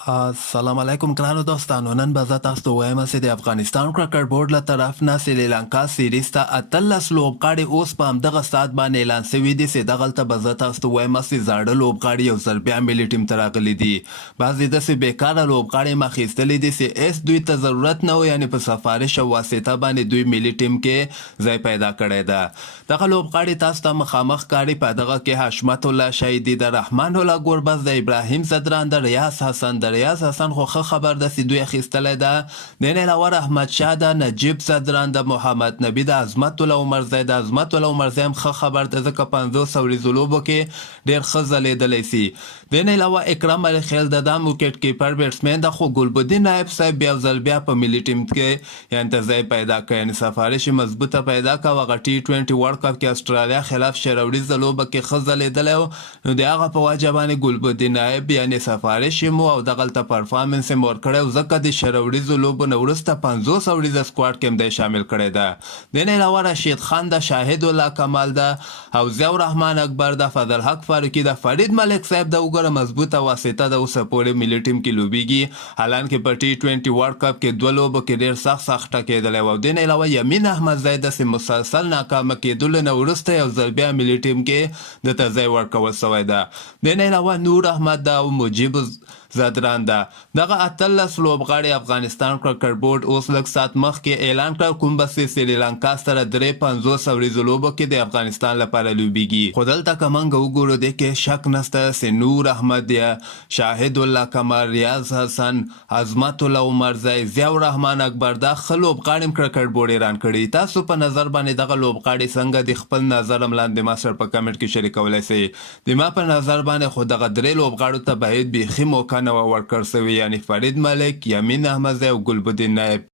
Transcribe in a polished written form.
السلام علیکم ګرانو دوستانو. نن به زه تاسو ته وایم چې د افغانستان کرکټ بورډ له طرف نه سریلانکا سیریز ته 18 لوبغاړي اوس په همدغه ساعت باندې اعلان شوي دي چې دغلته به زه تاسو ته وایم چې زاړه لوبغاړي یو ځل بیا ملي ټیم ته راغلي دي. بعضې داسې بیکاره لوبغاړي مخ ایستلي دي چې هېڅ دوی ته ضرورت نه و، یعنې په سفارش او واسطه باندې دوی ملي ټیم کې ځای پیدا کړی ده. دغه لوبغاړي تاسو ته مخامخ ښکاري. په دغه کې حشمت الله شهیدي د رحمان الله ګربز د ابراهیم زدران د ریاض حسن د ریاض حسن خو ښه خبر ده چې دوی اخیستلی ده. د نه علاوه احمد شاه د نجیب زدران د محمد نبي د عظمت الله عمرزی د عظمت الله عمرزی هم ښه خبر ده، ځکه 50 ورځو لوبو کې ډېر ښه ځلېدلی سي. د نه علاوه اکرم علي خیل د دام وکټ کیپر بیټسمین د خو ګلبدین نایب صاحب بیا ځل بیا په ملي ټیم کې یعنې ته ځای پیدا کړی، یعنې سفارش یې مضبوطه پیدا کړه. هغه T20 ورلډ کپ کې استرالیا خلاف شروریزه لوبه کې ښه ځلېدلی و، نو د هغه په وجه باندې ګلبدین نایب یعنې سفارش یې مو او دغلته پرفارمنس یې ورکړی و، ځکه د شروریزو لوبو نه وروسته 50 ورځه سکواډ کې هم دی شامل کړی ده. د نه علاوه رشید خان د شاهد الله کمال ده او ضیاء الرحمن اکبر د فضل حق فاروقي د فرید ملک صاحب د وګوره مضبوطه واسطه د اوسه پورې ملي ټیم کې لوبیږي. حالانکه په T20 ورلډ کپ کې 2 لوبو کې ډېر سخت ټکېدلی و. د نه علاوه یمین احمدزی داسې مسلسل ناکامه کېدلو نه وروسته یو ځل بیا ملي ټیم کې د ته ځای ورکول سوی ده. د نه علاوه نور احمد ده او مجیب زدران ده. دغه 18 لوبغاړي افغانستان کرکټ بورډ اوس لږ ساعت مخکې اعلان کړ، کوم به چې سریلانکا سره 53 ورځو لوبو کې د افغانستان لپاره لوبیږي. خو دلته که موږ وګورو دې کې شک نشته چې نور احمد یا شاهد الله کمال، ریاض حسن، عظمت الله عمرزی، ضیاء الرحمن اکبر دا ښه لوبغاړي هم کرکټ بورډ اعلان کړي. تاسو په نظر باندې دغه لوبغاړي څنګه د خپل نظر هم لاندې ما سره په کمنټ کې شریکولی سئ. د ما په نظر باندې خو دغه 3 لوبغاړو ته باید بیخي موقع نه وه ورکړل سوې، یعنې فرید ملک، یمین احمدزی او ګلبدین نایب.